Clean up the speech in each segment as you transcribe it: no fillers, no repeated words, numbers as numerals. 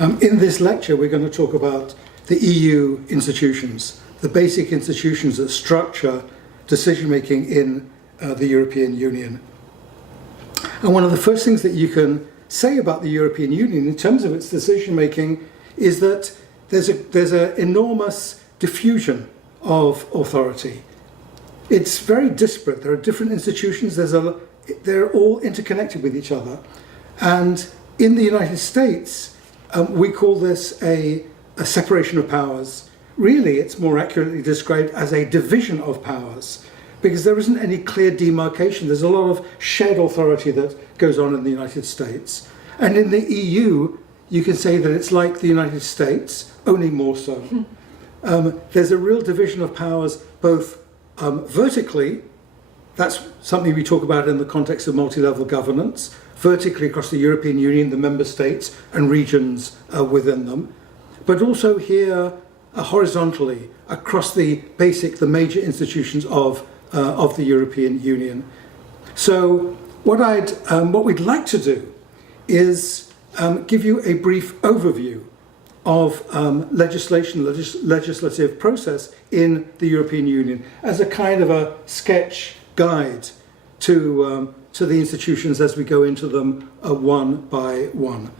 In this lecture, we're going to talk about the EU institutions, the basic institutions that structure decision-making in the European Union. And one of the first things that you can say about the European Union in terms of its decision-making is that there's an enormous diffusion of authority. It's very disparate. There are different institutions. They're all interconnected with each other. And in the United States, we call this a separation of powers. Really, it's more accurately described as a division of powers, because there isn't any clear demarcation. There's a lot of shared authority that goes on in the United States. And in the EU, you can say that it's like the United States, only more so. There's a real division of powers, both vertically. That's something we talk about in the context of multi-level governance, vertically across the European Union, the member states and regions within them, but also here horizontally across the major institutions of the European Union. So what we'd like to do is give you a brief overview of legislative process in the European Union as a kind of a sketch guide to the institutions as we go into them one by one.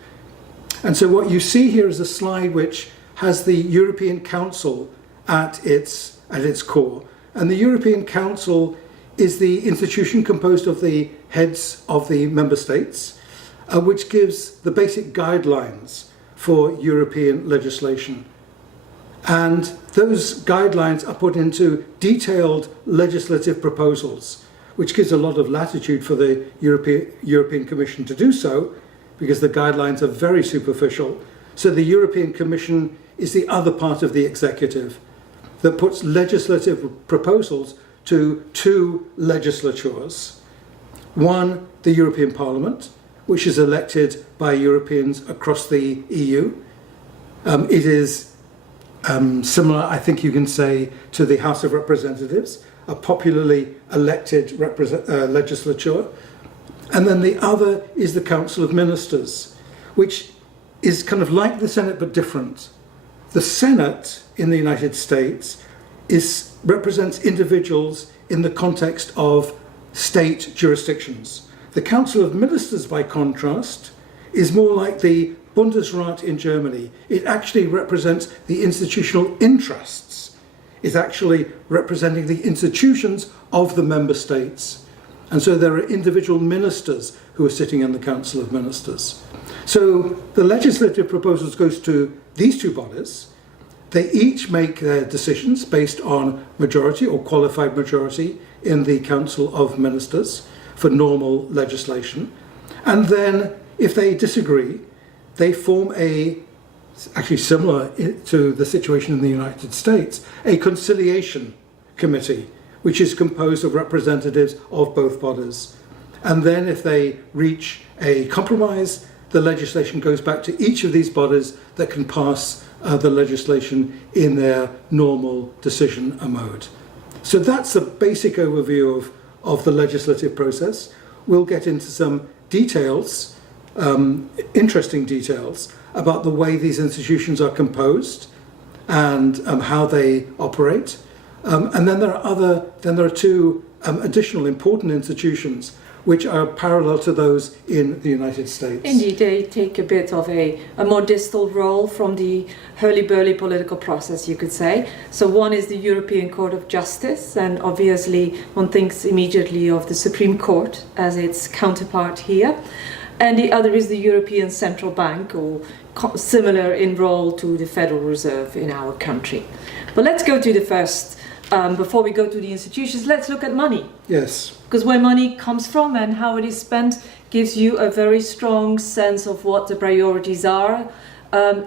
And so what you see here is a slide which has the European Council at its core. And the European Council is the institution composed of the heads of the member states, which gives the basic guidelines for European legislation. And those guidelines are put into detailed legislative proposals, which gives a lot of latitude for the European Commission to do so, because the guidelines are very superficial. So the European Commission is the other part of the executive that puts legislative proposals to two legislatures. One, the European Parliament, which is elected by Europeans across the EU. It is similar, I think you can say, to the House of Representatives, a popularly elected legislature. And then the other is the Council of Ministers, which is kind of like the Senate but different. The Senate in the United States represents individuals in the context of state jurisdictions. The Council of Ministers, by contrast, is more like the Bundesrat in Germany. It actually represents the institutional interests. It's actually representing the institutions of the member states. And so there are individual ministers who are sitting in the Council of Ministers. So the legislative proposals goes to these two bodies. They each make their decisions based on majority or qualified majority in the Council of Ministers for normal legislation. And then if they disagree, they form actually similar to the situation in the United States, a conciliation committee, which is composed of representatives of both bodies. And then if they reach a compromise, the legislation goes back to each of these bodies that can pass the legislation in their normal decision mode. So that's a basic overview of the legislative process. We'll get into some details, interesting details, about the way these institutions are composed and how they operate. And then there are two additional important institutions which are parallel to those in the United States. Indeed, they take a bit of a more distal role from the hurly-burly political process, you could say. So one is the European Court of Justice, and obviously one thinks immediately of the Supreme Court as its counterpart here. And the other is the European Central Bank, or similar in role to the Federal Reserve in our country. But let's go to the first. Before we go to the institutions, let's look at money. Yes. Because where money comes from and how it is spent gives you a very strong sense of what the priorities are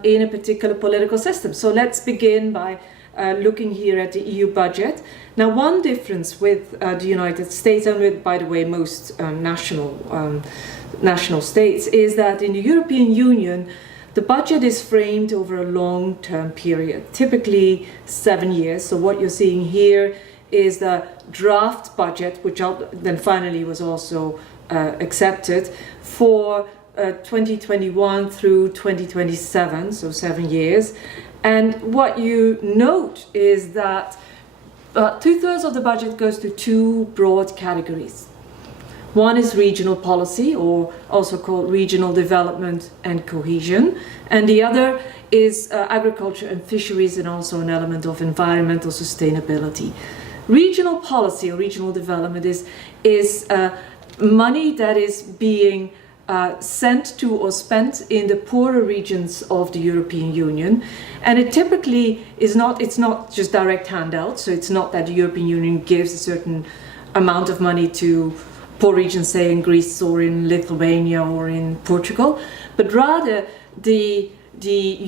in a particular political system. So let's begin by looking here at the EU budget. Now, one difference with the United States, and with, by the way, most national states, is that in the European Union, the budget is framed over a long-term period, typically 7 years. So what you're seeing here is the draft budget, which then finally was also accepted, for 2021 through 2027, so 7 years. And what you note is that 2/3 of the budget goes to two broad categories. One is regional policy, or also called regional development and cohesion, and the other is agriculture and fisheries, and also an element of environmental sustainability. Regional policy or regional development is money that is being sent to or spent in the poorer regions of the European Union, and it typically is not. It's not just direct handouts. So it's not that the European Union gives a certain amount of money to poor regions, say in Greece or in Lithuania or in Portugal, but rather the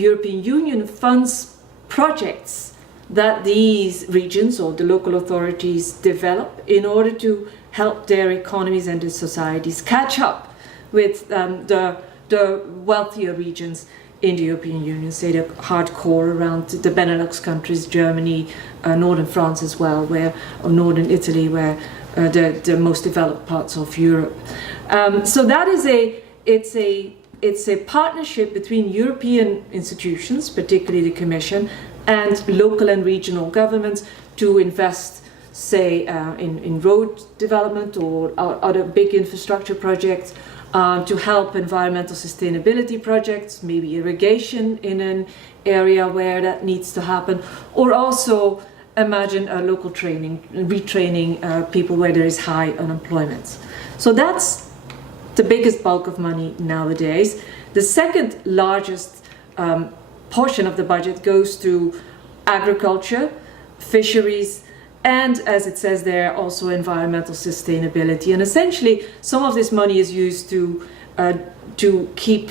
European Union funds projects that these regions or the local authorities develop in order to help their economies and their societies catch up with the wealthier regions in the European Union, say the hardcore around the Benelux countries, Germany, northern France as well, or northern Italy, where the most developed parts of Europe. So that is it's a partnership between European institutions, particularly the Commission, and local and regional governments to invest, say, in road development or other big infrastructure projects, to help environmental sustainability projects, maybe irrigation in an area where that needs to happen, or also imagine a local training, retraining people where there is high unemployment. So that's the biggest bulk of money nowadays. The second largest portion of the budget goes to agriculture, fisheries, and, as it says there, also environmental sustainability. And essentially, some of this money is used to keep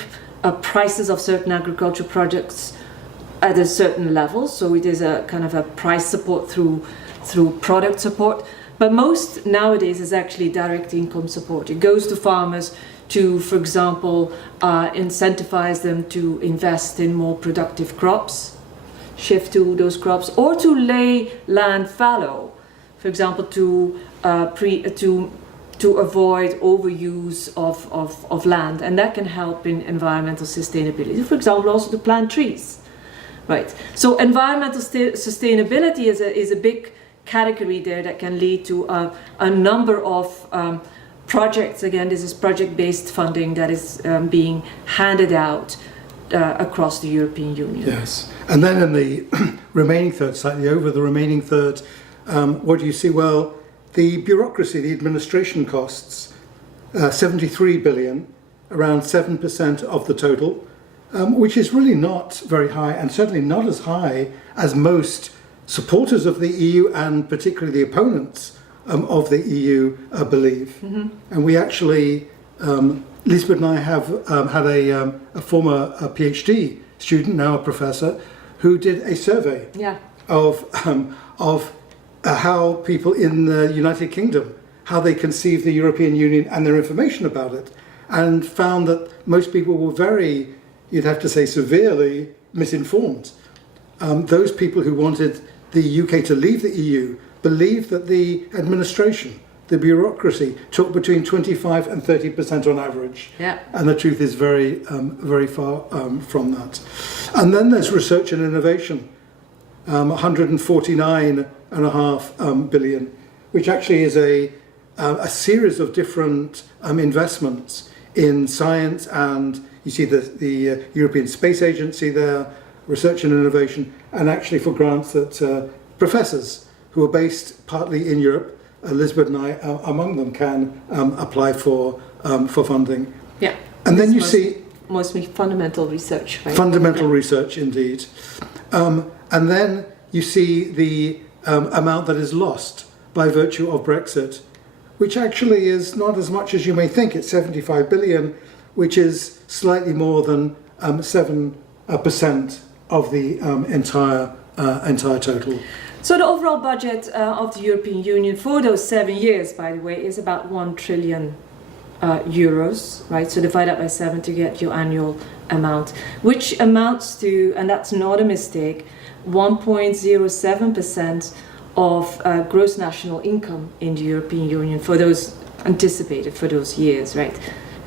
prices of certain agricultural products at a certain level. So it is a kind of a price support through product support. But most nowadays is actually direct income support. It goes to farmers to, for example, incentivize them to invest in more productive crops, shift to those crops, or to lay land fallow, for example, to avoid overuse of land, and that can help in environmental sustainability. For example, also to plant trees, right? So environmental sustainability is a big category there that can lead to a number of projects. Again, this is project-based funding that is being handed out across the European Union. Yes, and then in the remaining third, slightly over the remaining third, what do you see? Well, the bureaucracy, the administration costs, 73 billion, around 7% of the total, which is really not very high, and certainly not as high as most supporters of the EU and particularly the opponents of the EU believe. Mm-hmm. And we actually, Liesbet and I have had a former PhD student, now a professor, who did a survey of how people in the United Kingdom, how they conceive the European Union and their information about it, and found that most people were very, you'd have to say, severely misinformed. Those people who wanted the UK to leave the EU believed that the administration, the bureaucracy, took between 25 and 30% on average. Yeah. And the truth is very, very far from that. And then there's research and innovation, 149.5 billion, which actually is a series of different investments in science, and you see the European Space Agency there, research and innovation, and actually for grants that professors who are based partly in Europe, Liesbet and I among them, can apply for funding. Yeah. And then you see mostly fundamental research, right? Fundamental research, indeed. And then you see the amount that is lost by virtue of Brexit, which actually is not as much as you may think. It's 75 billion, which is slightly more than 7% of the entire total. So the overall budget of the European Union for those 7 years, by the way, is about 1 trillion euros, right? So divide that by 7 to get your annual amount, which amounts to, and that's not a mistake, 1.07% of gross national income in the European Union for those anticipated for those years, right?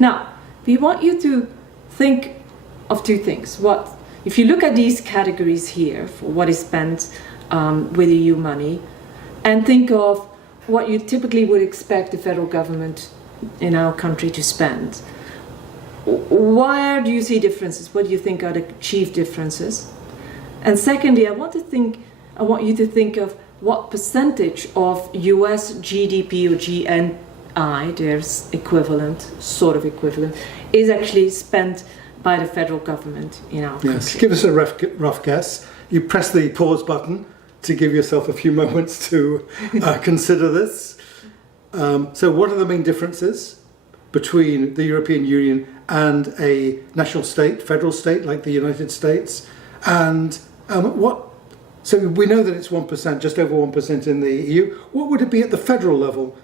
Now, we want you to think of two things. If you look at these categories here for what is spent with EU money, and think of what you typically would expect the federal government in our country to spend. Where do you see differences? What do you think are the chief differences? And secondly, I want you to think of what percentage of US GDP or GNI, there's equivalent, sort of equivalent, is actually spent by the federal government in our country. Yes, give us a rough guess. You press the pause button to give yourself a few moments to consider this. So what are the main differences between the European Union and a national state, federal state like the United States? And so we know that it's 1%, just over 1% in the EU. What would it be at the federal level?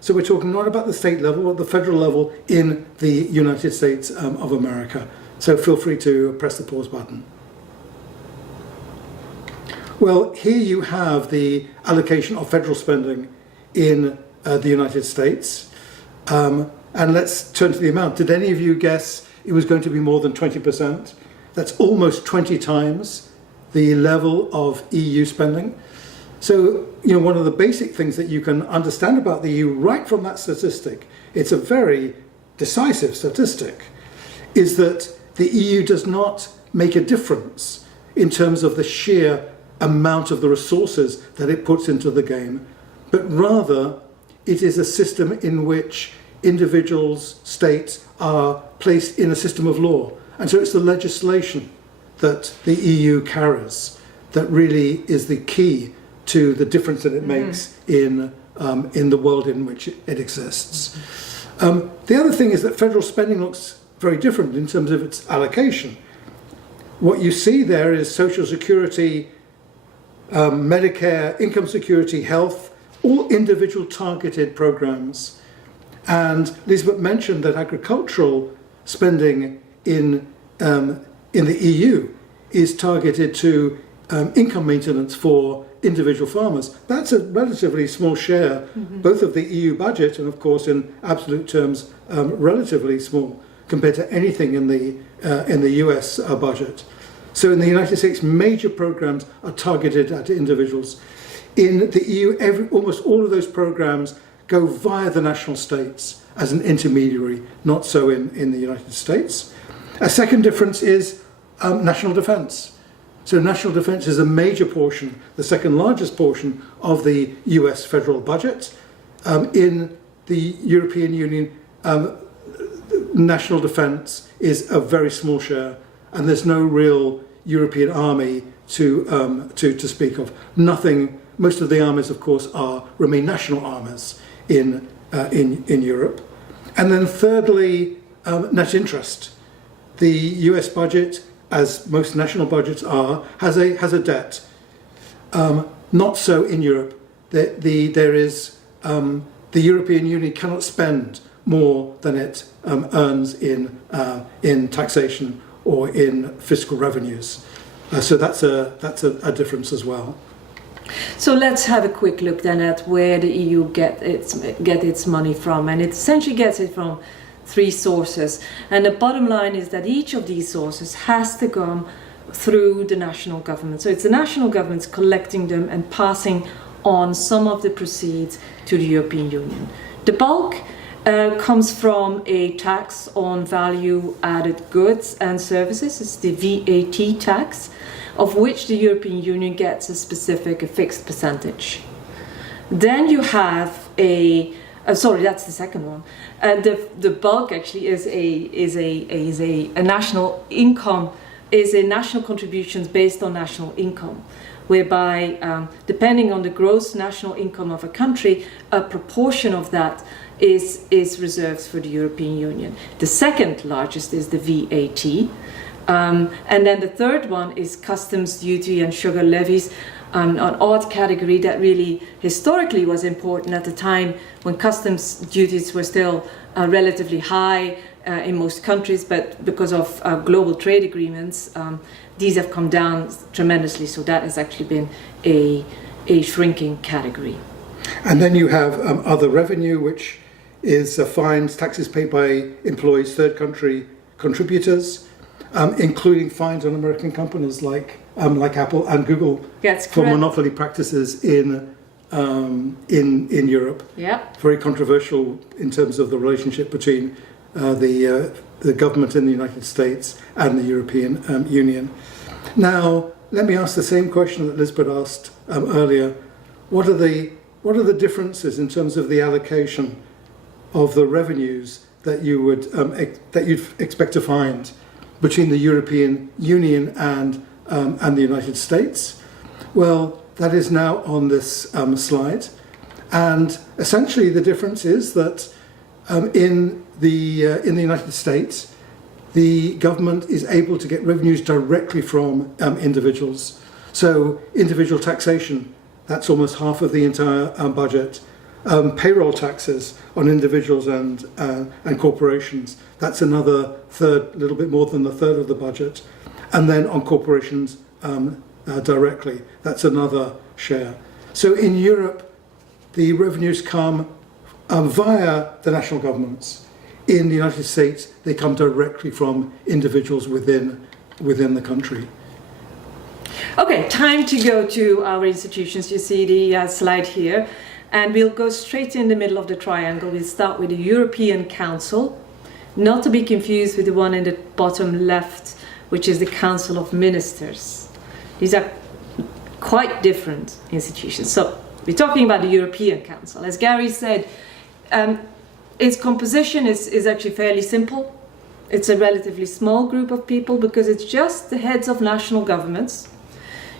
So we're talking not about the state level, but the federal level in the United States of America. So feel free to press the pause button. Well, here you have the allocation of federal spending in the United States. And let's turn to the amount. Did any of you guess it was going to be more than 20%? That's almost 20 times the level of EU spending. So, one of the basic things that you can understand about the EU right from that statistic, it's a very decisive statistic, is that the EU does not make a difference in terms of the sheer amount of the resources that it puts into the game, but rather it is a system in which individuals, states, are placed in a system of law. And so it's the legislation that the EU carries that really is the key to the difference that it makes in the world in which it exists. The other thing is that federal spending looks very different in terms of its allocation. What you see there is Social Security, Medicare, income security, health, all individual targeted programs. And Liesbet mentioned that agricultural spending in the EU is targeted to income maintenance for individual farmers. That's a relatively small share, both of the EU budget and, of course, in absolute terms, relatively small compared to anything in the US budget. So in the United States, major programs are targeted at individuals. In the EU, almost all of those programs go via the national states as an intermediary, not so in the United States. A second difference is national defense. So national defense is a major portion, the second largest portion of the US federal budget. In the European Union, national defense is a very small share, and there's no real European army to speak of. Nothing. Most of the armies, of course, remain national armies in Europe. And then thirdly, net interest. The US budget, as most national budgets are, has a debt. Not so in Europe. The European Union cannot spend more than it earns in taxation or in fiscal revenues. So that's a difference as well. So let's have a quick look then at where the EU get its money from, and it essentially gets it from three sources. And the bottom line is that each of these sources has to come through the national government. So it's the national governments collecting them and passing on some of the proceeds to the European Union. The bulk comes from a tax on value-added goods and services. It's the VAT tax, of which the European Union gets a fixed percentage. Then you have that's the second one. The bulk actually is a national income, is a national contributions based on national income, whereby depending on the gross national income of a country, a proportion of that is reserved for the European Union. The second largest is the VAT. And then the third one is customs duty and sugar levies, an odd category that really historically was important at the time when customs duties were still relatively high in most countries, but because of global trade agreements, these have come down tremendously, so that has actually been a shrinking category. And then you have other revenue, which is fines, taxes paid by employees, third country contributors, including fines on American companies like Apple and Google That's for correct. monopoly practices in Europe. Yeah. Very controversial in terms of the relationship between the government in the United States and the European Union. Now, let me ask the same question that Liesbet asked earlier. What are the differences in terms of the allocation of the revenues that you'd expect to find between the European Union and the United States? Well, that is now on this slide, and essentially the difference is that in the United States, the government is able to get revenues directly from individuals. So individual taxation, that's almost half of the entire budget. Payroll taxes on individuals and corporations, that's another third, a little bit more than a third of the budget. And then on corporations directly, that's another share. So in Europe, the revenues come via the national governments. In the United States, they come directly from individuals within the country. Okay, time to go to our institutions. You see the slide here, and we'll go straight in the middle of the triangle. We'll start with the European Council, not to be confused with the one in the bottom left, which is the Council of Ministers. These are quite different institutions. So we're talking about the European Council. As Gary said, its composition is actually fairly simple. It's a relatively small group of people because it's just the heads of national governments,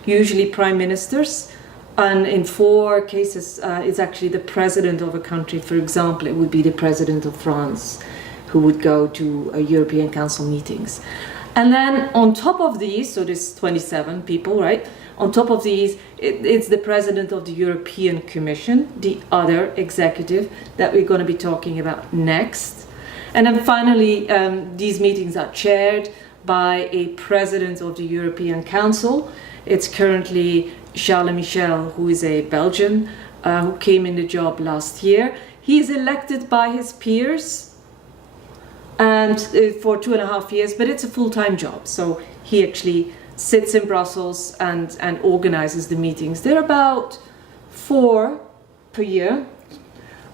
usually prime ministers, and in 4 cases it's actually the president of a country. For example, it would be the president of France who would go to European Council meetings. And then on top of these, so there's 27 people, right? On top of these, it's the president of the European Commission, the other executive that we're going to be talking about next. And then finally, these meetings are chaired by a president of the European Council. It's currently Charles Michel, who is a Belgian, who came in the job last year. He is elected by his peers and for 2.5 years, but it's a full-time job. So he actually sits in Brussels and organizes the meetings. There are about 4 per year,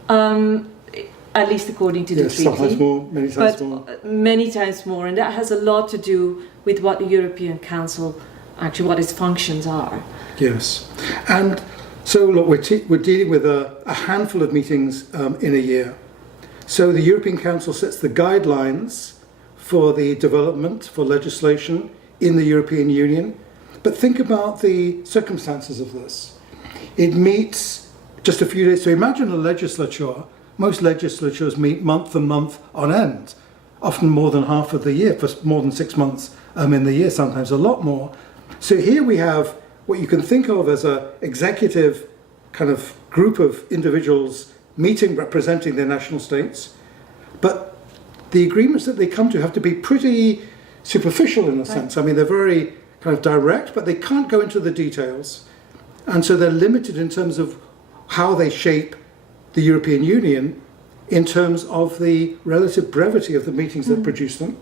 at least according to the treaty. Sometimes more, many times more. Many times more, and that has a lot to do with what the European Council, actually what its functions are. Yes, and so look, we're dealing with a handful of meetings in a year. So the European Council sets the guidelines for the development, for legislation in the European Union. But think about the circumstances of this. It meets just a few days. So imagine a legislature. Most legislatures meet month and month on end, often more than half of the year, for more than 6 months in the year, sometimes a lot more. So here we have what you can think of as an executive kind of group of individuals meeting representing their national states. But the agreements that they come to have to be pretty superficial in a sense. I mean, they're very kind of direct, but they can't go into the details. And so they're limited in terms of how they shape the European Union in terms of the relative brevity of the meetings that produce them.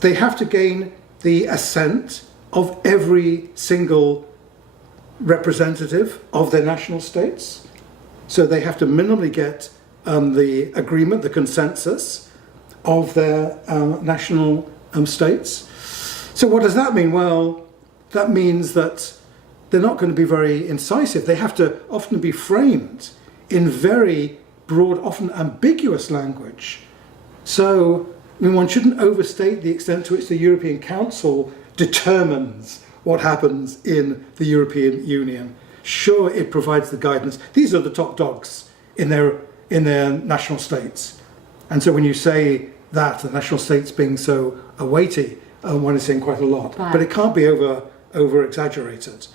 They have to gain the assent of every single representative of their national states. So they have to minimally get the agreement, the consensus of their national states. So what does that mean? Well, that means that they're not going to be very incisive. They have to often be framed in very broad, often ambiguous language. So I mean, one shouldn't overstate the extent to which the European Council determines what happens in the European Union. Sure, it provides the guidance. These are the top dogs in their national states. And so when you say that, the national states being so weighty, one is saying quite a lot. Right. But it can't be over exaggerated.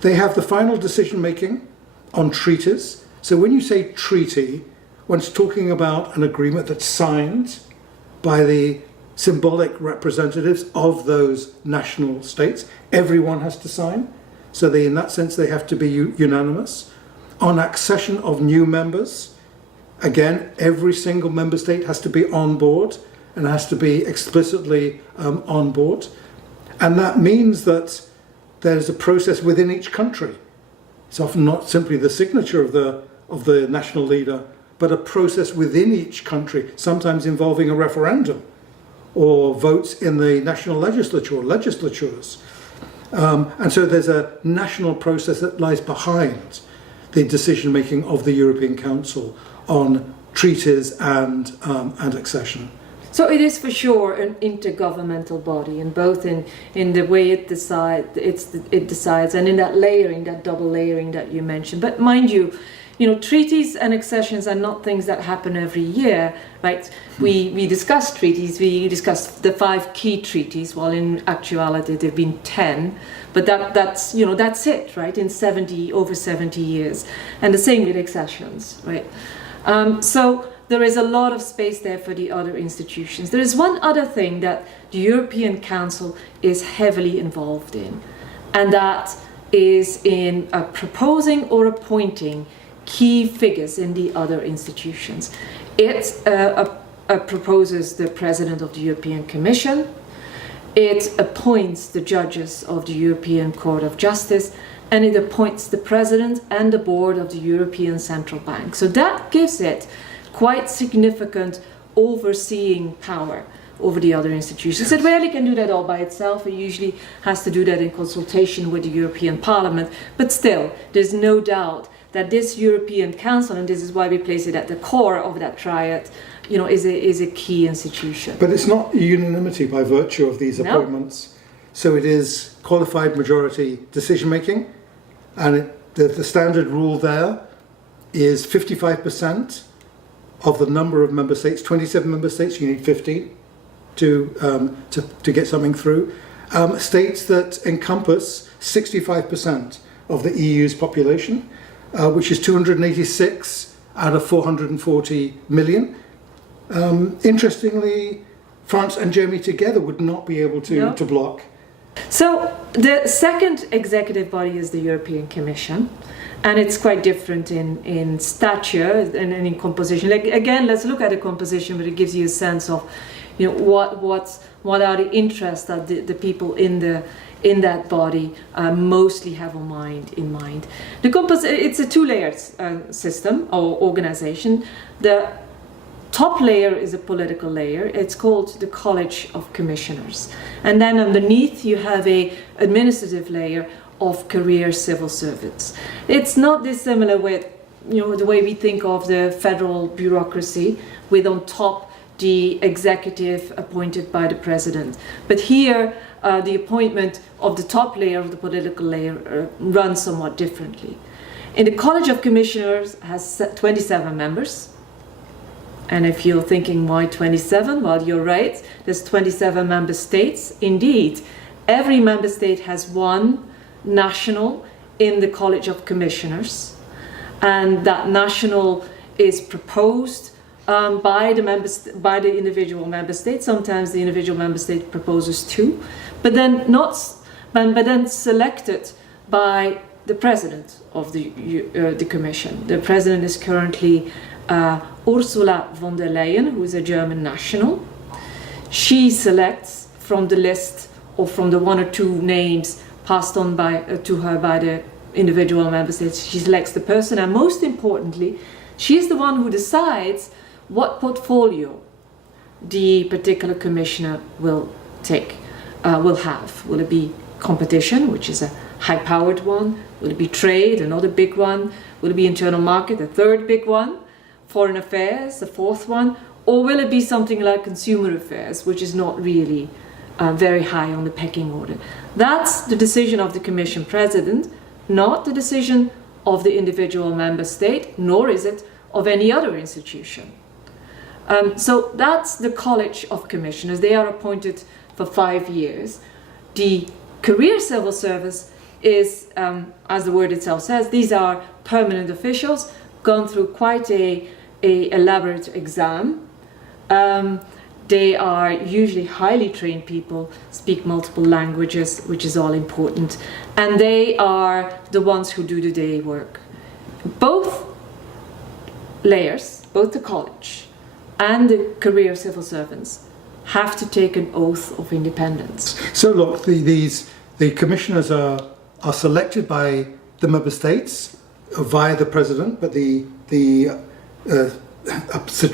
They have the final decision making on treaties. So when you say treaty, one's talking about an agreement that's signed by the symbolic representatives of those national states. Everyone has to sign. So in that sense, they have to be unanimous. On accession of new members, Again, every single member state has to be on board and has to be explicitly on board. And that means that there's a process within each country. It's often not simply the signature of the national leader, but a process within each country, sometimes involving a referendum or votes in the national legislature or legislatures. And so there's a national process that lies behind the decision-making of the European Council on treaties and accession. So it is for sure an intergovernmental body, and both in the way it decides, and in that layering, that double layering that you mentioned. But mind you, treaties and accessions are not things that happen every year, right? We discuss treaties, we discuss the 5 key treaties, while in actuality there've been 10, but that's it, right? In over 70 years, and the same with accessions, right? So there is a lot of space there for the other institutions. There is one other thing that the European Council is heavily involved in, and that is in proposing or appointing key figures in the other institutions. It proposes the President of the European Commission, it appoints the judges of the European Court of Justice, and it appoints the President and the Board of the European Central Bank. So that gives it quite significant overseeing power over the other institutions. It rarely can do that all by itself. It usually has to do that in consultation with the European Parliament. But still, there's no doubt that this European Council, and this is why we place it at the core of that triad, is a key institution. But it's not unanimity by virtue of these appointments. So it is qualified majority decision-making, and the standard rule there is 55% of the number of member states. 27 member states, you need 15 to get something through. States that encompass 65% of the EU's population, which is 286 out of 440 million. Interestingly, France and Germany together would not be able to block. So the second executive body is the European Commission, and it's quite different in stature and in composition. Again, let's look at the composition, but it gives you a sense of what are the interests that the people in that body mostly have in mind. It's a 2-layered system or organization. The top layer is a political layer. It's called the College of Commissioners. And then underneath you have a administrative layer of career civil servants. It's not dissimilar with the way we think of the federal bureaucracy, with on top the executive appointed by the president. But here the appointment of the top layer of the political layer runs somewhat differently. In the College of Commissioners has 27 members. And if you're thinking, why 27? Well, you're right. There's 27 member states. Indeed, every member state has one national in the College of Commissioners. And that national is proposed by the individual member state. Sometimes the individual member state proposes 2, but then selected by the president of the Commission. The president is currently Ursula von der Leyen, who is a German national. She selects from the list or from the 1 or 2 names passed on to her by the individual member states. She selects the person, and most importantly, she is the one who decides what portfolio the particular commissioner will have. Will it be competition, which is a high-powered one? Will it be trade, another big one? Will it be internal market, a third big one? Foreign affairs, the 4th one? Or will it be something like consumer affairs, which is not really very high on the pecking order? That's the decision of the Commission President, not the decision of the individual member state, nor is it of any other institution. So that's the College of Commissioners. They are appointed for 5 years. The Career Civil Service is, as the word itself says, these are permanent officials, gone through quite a elaborate exam. They are usually highly trained people, speak multiple languages, which is all important, and they are the ones who do the day work. Both layers, both the college and the career civil servants, have to take an oath of independence. So look, the commissioners are selected by the member states via the president, but the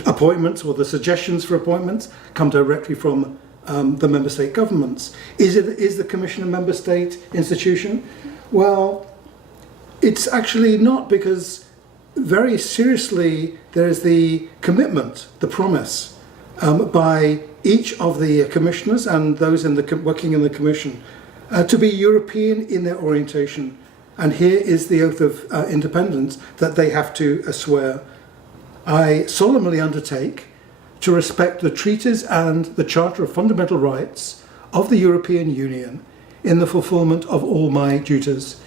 appointments or the suggestions for appointments come directly from the member state governments. Is the commission a member state institution? Well, it's actually not, because very seriously there is the commitment, the promise by each of the commissioners and those working in the commission to be European in their orientation. And here is the oath of independence that they have to swear. I solemnly undertake to respect the treaties and the Charter of Fundamental Rights of the European Union in the fulfilment of all my duties,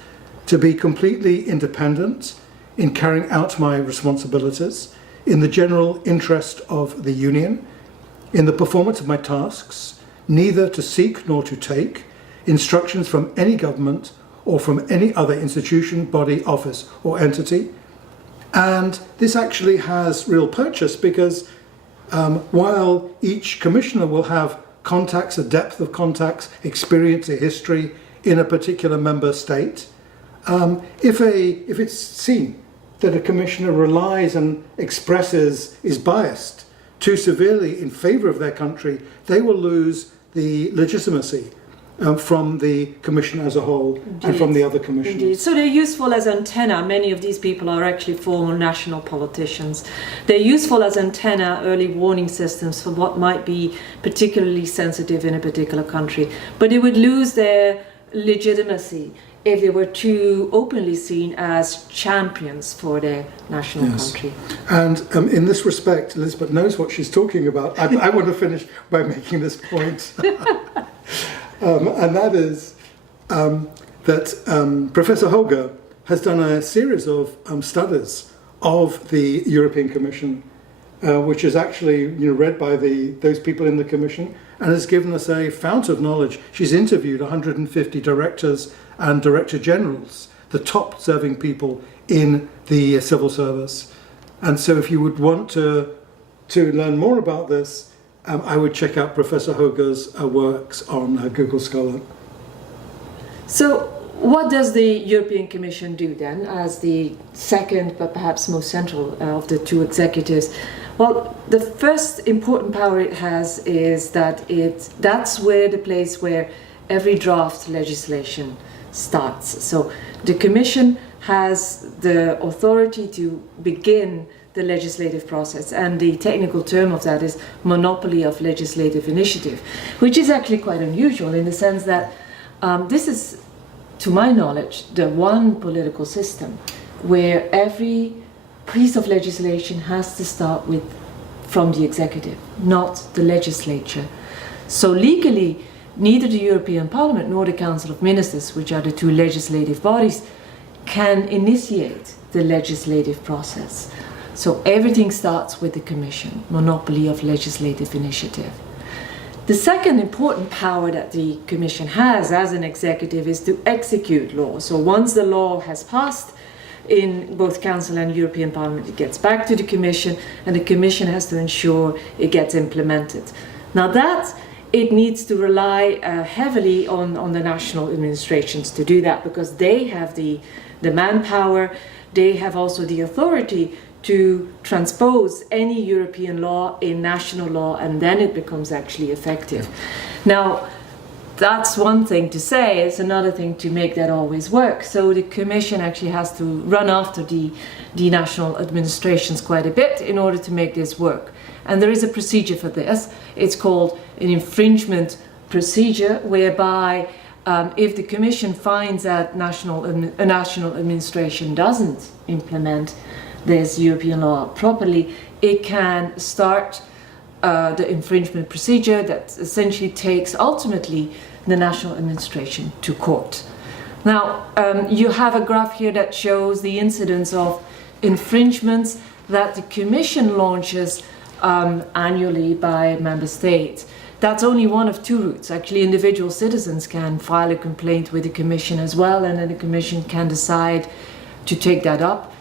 to be completely independent in carrying out my responsibilities in the general interest of the Union, in the performance of my tasks, neither to seek nor to take instructions from any government or from any other institution, body, office or entity. And this actually has real purchase, because while each commissioner will have contacts, a depth of contacts, experience, a history in a particular member state, if it's seen that a commissioner relies and is biased too severely in favour of their country, they will lose the legitimacy from the commission as a whole. Indeed. And from the other commissioners. Indeed. So they're useful as antenna. Many of these people are actually former national politicians. They're useful as antenna, early warning systems for what might be particularly sensitive in a particular country. But they would lose their legitimacy if they were too openly seen as champions for their national country. And in this respect, Liesbet knows what she's talking about. I want to finish by making this point. And that is that Professor Hooghe has done a series of studies of the European Commission, which is actually read by those people in the Commission, and has given us a fount of knowledge. She's interviewed 150 directors and director generals, the top serving people in the civil service. And so if you would want to learn more about this, I would check out Professor Hooghe's works on Google Scholar. So what does the European Commission do then, as the second but perhaps most central of the two executives? Well, the first important power it has is that that's where the place where every draft legislation starts. So the Commission has the authority to begin the legislative process, and the technical term of that is monopoly of legislative initiative, which is actually quite unusual in the sense that this is, to my knowledge, the one political system where every piece of legislation has to start from the executive, not the legislature. So legally, neither the European Parliament nor the Council of Ministers, which are the two legislative bodies, can initiate the legislative process. So everything starts with the Commission, monopoly of legislative initiative. The second important power that the Commission has as an executive is to execute law. So once the law has passed in both Council and European Parliament, it gets back to the Commission, and the Commission has to ensure it gets implemented. Now that it needs to rely heavily on the national administrations to do that, because they have the manpower, they have also the authority to transpose any European law in national law, and then it becomes actually effective. Now, that's one thing to say, it's another thing to make that always work. So the Commission actually has to run after the national administrations quite a bit in order to make this work. And there is a procedure for this. It's called an infringement procedure, whereby if the Commission finds that a national administration doesn't implement this European law properly, it can start the infringement procedure that essentially takes ultimately the national administration to court. Now, you have a graph here that shows the incidence of infringements that the Commission launches annually by member states. That's only one of two routes. Actually, individual citizens can file a complaint with the Commission as well, and then the Commission can decide to take that up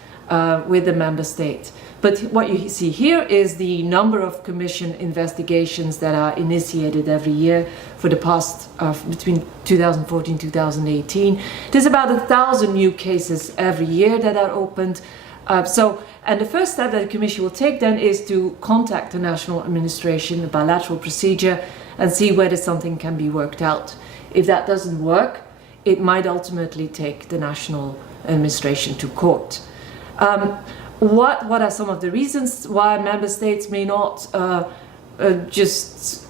with the member state. But what you see here is the number of Commission investigations that are initiated every year for the past, between 2014 and 2018. There's about 1,000 new cases every year that are opened. And the first step that the Commission will take then is to contact the national administration, a bilateral procedure, and see whether something can be worked out. If that doesn't work, it might ultimately take the national administration to court. What are some of the reasons why member states may not just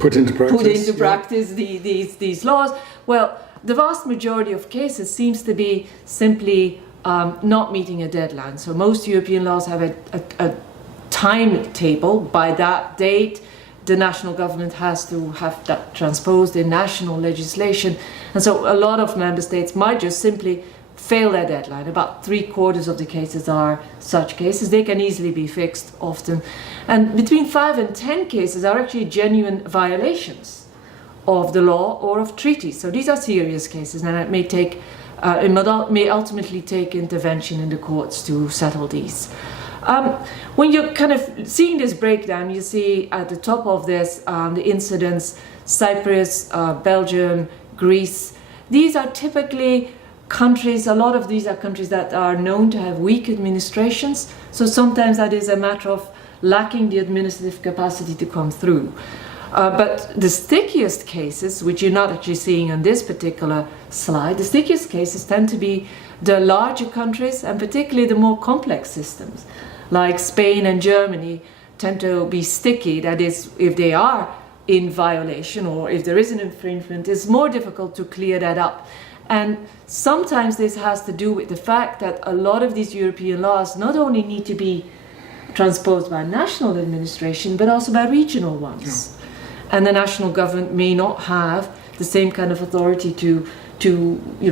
put into practice these laws? Well, the vast majority of cases seems to be simply not meeting a deadline. So most European laws have a timetable. By that date, the national government has to have that transposed in national legislation. And so a lot of member states might just simply fail their deadline. About 3/4 of the cases are such cases. They can easily be fixed often. And between 5 and 10 cases are actually genuine violations of the law or of treaties. So these are serious cases, and it may take, it may ultimately take intervention in the courts to settle these. When you're kind of seeing this breakdown, you see at the top of this the incidents: Cyprus, Belgium, Greece. These are typically countries, a lot of these are countries that are known to have weak administrations, so sometimes that is a matter of lacking the administrative capacity to come through. But the stickiest cases, which you're not actually seeing on this particular slide, the stickiest cases tend to be the larger countries, and particularly the more complex systems, like Spain and Germany tend to be sticky. That is, if they are in violation or if there is an infringement, it's more difficult to clear that up. And sometimes this has to do with the fact that a lot of these European laws not only need to be transposed by national administration, but also by regional ones. Yeah. And the national government may not have the same kind of authority to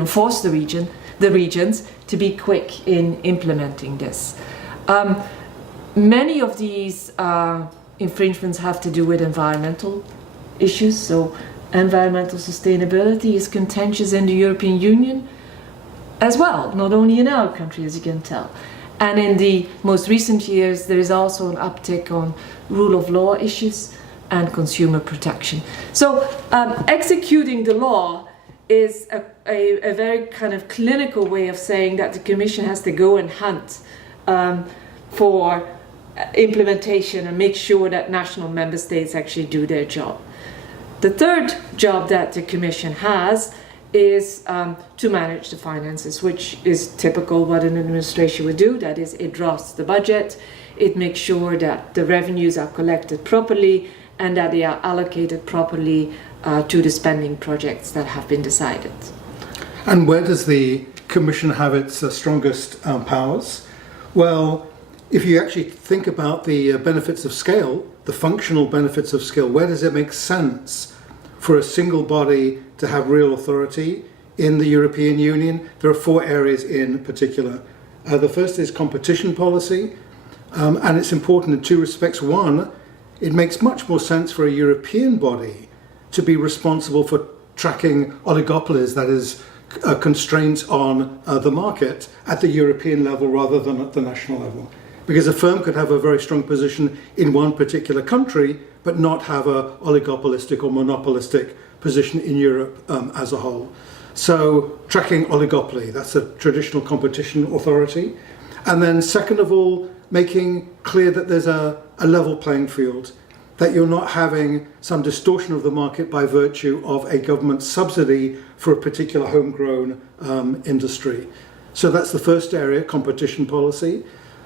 force the regions to be quick in implementing this. Many of these infringements have to do with environmental issues. So environmental sustainability is contentious in the European Union as well, not only in our country, as you can tell. And in the most recent years, there is also an uptick on rule of law issues and consumer protection. So executing the law is a very kind of clinical way of saying that the Commission has to go and hunt for implementation and make sure that national member states actually do their job. The third job that the Commission has is to manage the finances, which is typical what an administration would do. That is, it drafts the budget, it makes sure that the revenues are collected properly and that they are allocated properly to the spending projects that have been decided. And where does the Commission have its strongest powers? Well, if you actually think about the benefits of scale, the functional benefits of scale, where does it make sense for a single body to have real authority in the European Union? There are 4 areas in particular. The first is competition policy, and it's important in 2 respects. One, it makes much more sense for a European body to be responsible for tracking oligopolies, that is, constraints on the market at the European level rather than at the national level. Because a firm could have a very strong position in one particular country, but not have a oligopolistic or monopolistic position in Europe as a whole. So tracking oligopoly, that's a traditional competition authority. And then second of all, making clear that there's a level playing field, that you're not having some distortion of the market by virtue of a government subsidy for a particular homegrown industry. So that's the first area, competition policy.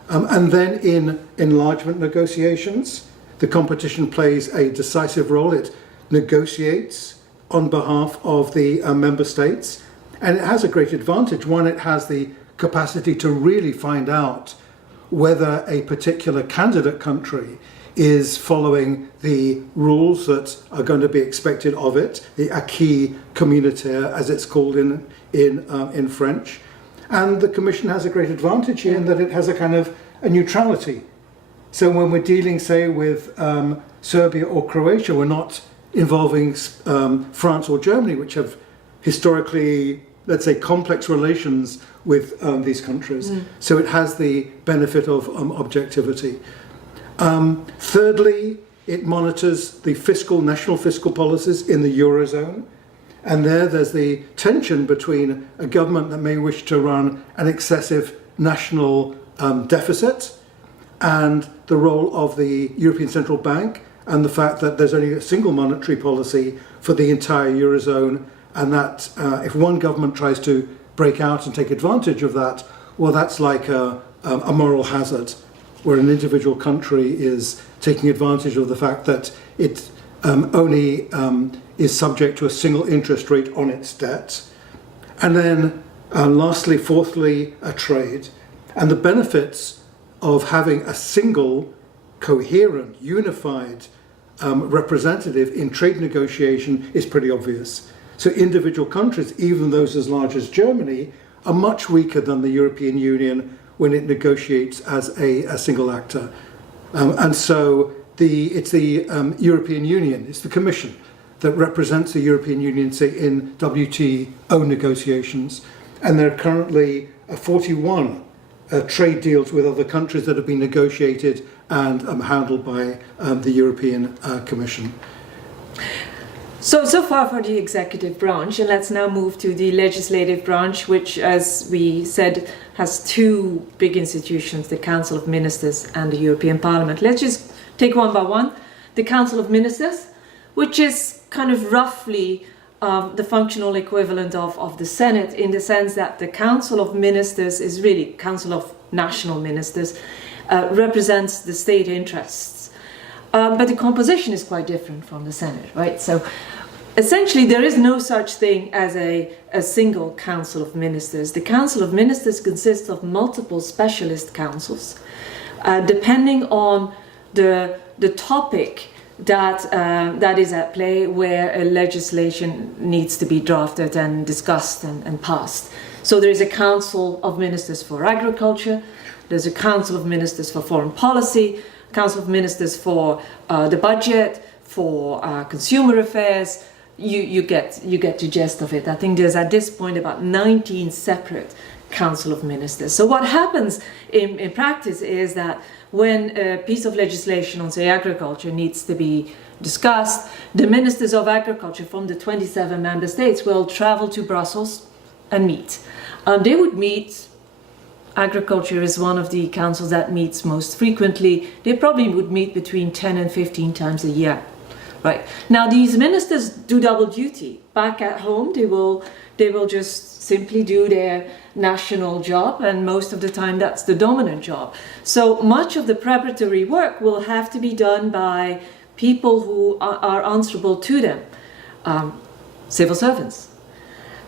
And then in enlargement negotiations, the competition plays a decisive role. It negotiates on behalf of the member states, and it has a great advantage. One, it has the capacity to really find out whether a particular candidate country is following the rules that are going to be expected of it, the acquis communautaire, as it's called in French. And the Commission has a great advantage here in that it has a kind of a neutrality. So when we're dealing, say, with Serbia or Croatia, we're not involving France or Germany, which have historically let's say, complex relations with these countries. So it has the benefit of objectivity. Thirdly, it monitors the national fiscal policies in the Eurozone. And there's the tension between a government that may wish to run an excessive national deficit and the role of the European Central Bank, and the fact that there's only a single monetary policy for the entire Eurozone, and that if one government tries to break out and take advantage of that, well, that's like a moral hazard, where an individual country is taking advantage of the fact that it only is subject to a single interest rate on its debt. And then lastly, fourthly, a trade. And the benefits of having a single, coherent, unified representative in trade negotiation is pretty obvious. So individual countries, even those as large as Germany, are much weaker than the European Union when it negotiates as a single actor. And so it's the European Union, it's the Commission that represents the European Union, say, in WTO negotiations. And there are currently 41 trade deals with other countries that have been negotiated and handled by the European Commission. So far for the executive branch, and let's now move to the legislative branch, which, as we said, has two big institutions, the Council of Ministers and the European Parliament. Let's just take one by one. The Council of Ministers, which is kind of roughly the functional equivalent of the Senate, in the sense that the Council of Ministers is really Council of National Ministers, represents the state interests. But the composition is quite different from the Senate, right? So essentially there is no such thing as a single Council of Ministers. The Council of Ministers consists of multiple specialist councils, depending on the topic that is at play, where a legislation needs to be drafted and discussed and passed. So there is a Council of Ministers for Agriculture, there's a Council of Ministers for Foreign Policy, Council of Ministers for the Budget, for Consumer Affairs. You get the gist of it. I think there's at this point about 19 separate Council of Ministers. So what happens in practice is that when a piece of legislation on, say, agriculture needs to be discussed, the Ministers of Agriculture from the 27 member states will travel to Brussels and meet. They would meet. Agriculture is one of the councils that meets most frequently. They probably would meet between 10 and 15 times a year. Right. Now these ministers do double duty. Back at home they will just simply do their national job, and most of the time that's the dominant job. So much of the preparatory work will have to be done by people who are answerable to them, civil servants.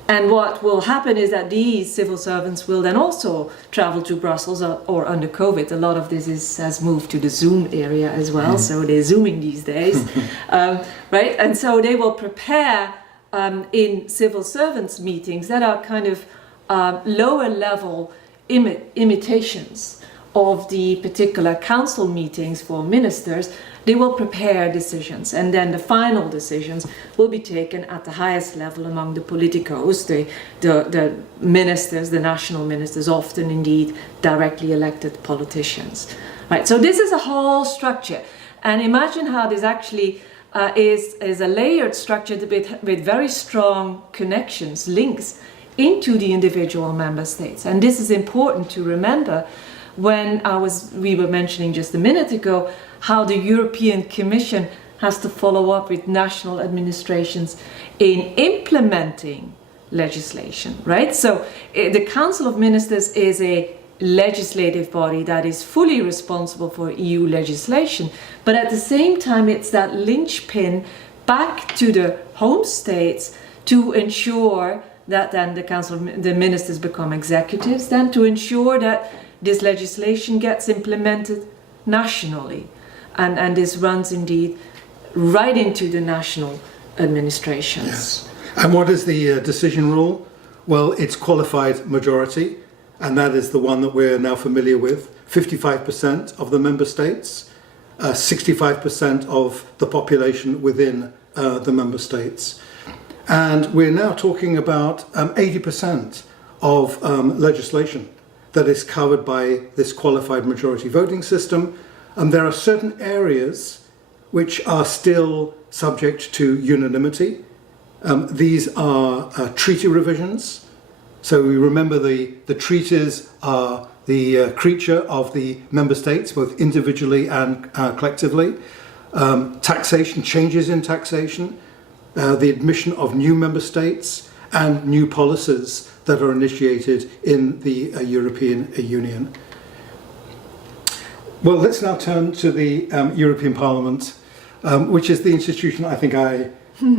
And what will happen is that these civil servants will then also travel to Brussels, or under COVID, a lot of this has moved to the Zoom area as well, so they're Zooming these days, right? And so they will prepare in civil servants meetings that are kind of lower level imitations of the particular council meetings for ministers. They will prepare decisions, and then the final decisions will be taken at the highest level among the politicos, the ministers, the national ministers, often indeed directly elected politicians. Right. So this is a whole structure, and imagine how this actually is a layered structure with very strong connections, links into the individual member states. And this is important to remember when we were mentioning just a minute ago how the European Commission has to follow up with national administrations in implementing legislation, right? So the Council of Ministers is a legislative body that is fully responsible for EU legislation, but at the same time it's that linchpin back to the home states to ensure that then the ministers become executives, then to ensure that this legislation gets implemented nationally. And this runs indeed right into the national administrations. Yes. And what is the decision rule? Well, it's qualified majority, and that is the one that we're now familiar with. 55% of the member states, 65% of the population within the member states. And we're now talking about 80% of legislation that is covered by this qualified majority voting system. And there are certain areas which are still subject to unanimity. These are treaty revisions. So we remember the treaties are the creature of the member states, both individually and collectively. Taxation, changes in taxation, the admission of new member states, and new policies that are initiated in the European Union. Well, let's now turn to the European Parliament, which is the institution I think I